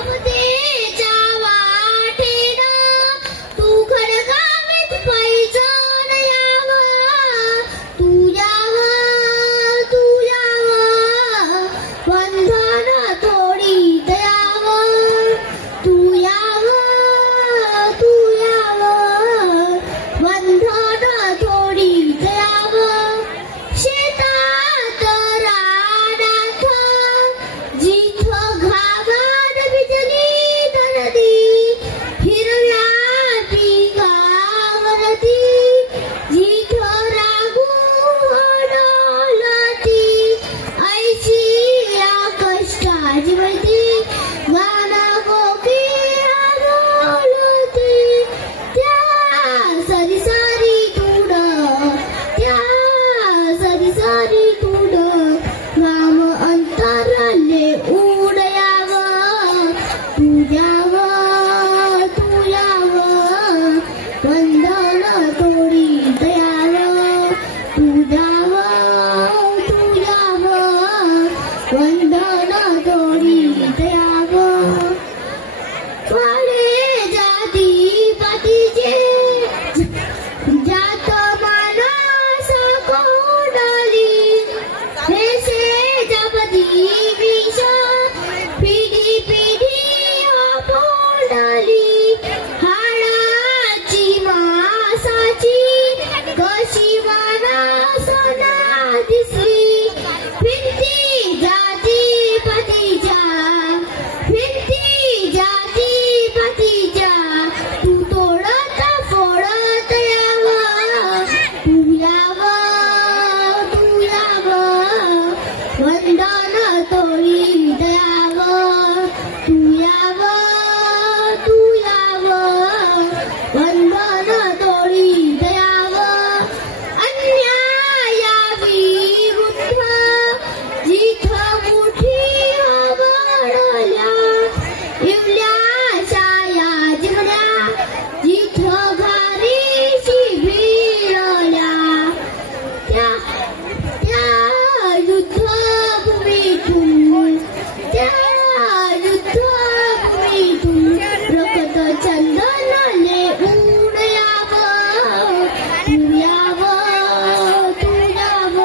समतेच्या वाटेला तू खडगावीत पैजण यावा, तू यावा, तू यावा, बंधन थोडी दयावा, तू यावा, तू यावा, बंधन थोडी दयावा. शेतात रानात जिथं घागात भिजली दरदी, हिरव्या पिकावरती जिथं रागून डोलती, ऐशी या कष्टाची वळती गाणं कोकिळा बोलती. त्या सरी तुड, त्या सरी तुड नाम अंतराले उडयाव, तू याव, तू याव, बंधन तोडी दयाव, तू याव, तू याव, बंधन तोडी दयाव. वाडे जाती पातीचे जात मानस कोंडली, हे से जपती विष पिढी पिढी पोंडली. हाडाची मासाची कशी वानसना दिसली, भिंती जाती पतीच्या, भिंती जाती पतीच्या, तू तोडत फोडत याव, तू याव, तू याव, बंधन तोडी दयाव, तू याव, तू याव, बंधन तोडी दयाव. अन्यायाविरुद्ध जिथं मुठी आवडल्या, इवल्या शाया जिंकल्या जिथं घारीशी भिडल्या, त्या युद्धभूमीतून, त्या युद्धभूमीतून रक्त चंदनाने उडयाव, तू याव, तू याव,